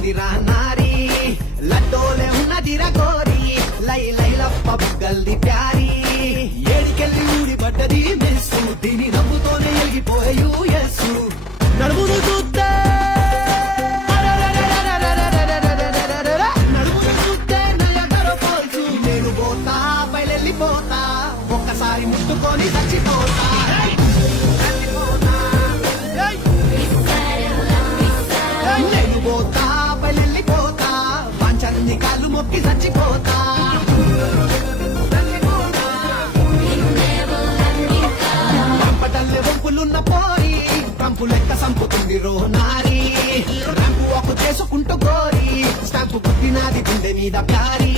ఉంది రా నారి లడ్డోలే ఉన్నదిరా గోరి లై లైలప్ప బుగ్గల్ది ప్యారీ ఏడికెళ్ళి ఊడి పడ్డది మెస్సు దీని నవ్వుతోనే ఎగిపోయే యూఎస్ నడుమును చూస్తే నడుమును చూస్తే నయగర పోల్చు నేను పోతా బయలెళ్ళిపోతా ఒక్కసారి ముట్టుకొని చచ్చిపోతా నేను పోతా బయలెళ్ళిపోతా వాంఛన్ని కాళ్ళు మొక్కి చచ్చిపోతా రంపటల్లే వంపులున్న పోరి రంపు లెక్క సంపుతుంది రోనారి రంపు ఒక చేసుకుంటూ గోరి స్టాంపు పుట్టినాది గుండె మీద ప్యారీ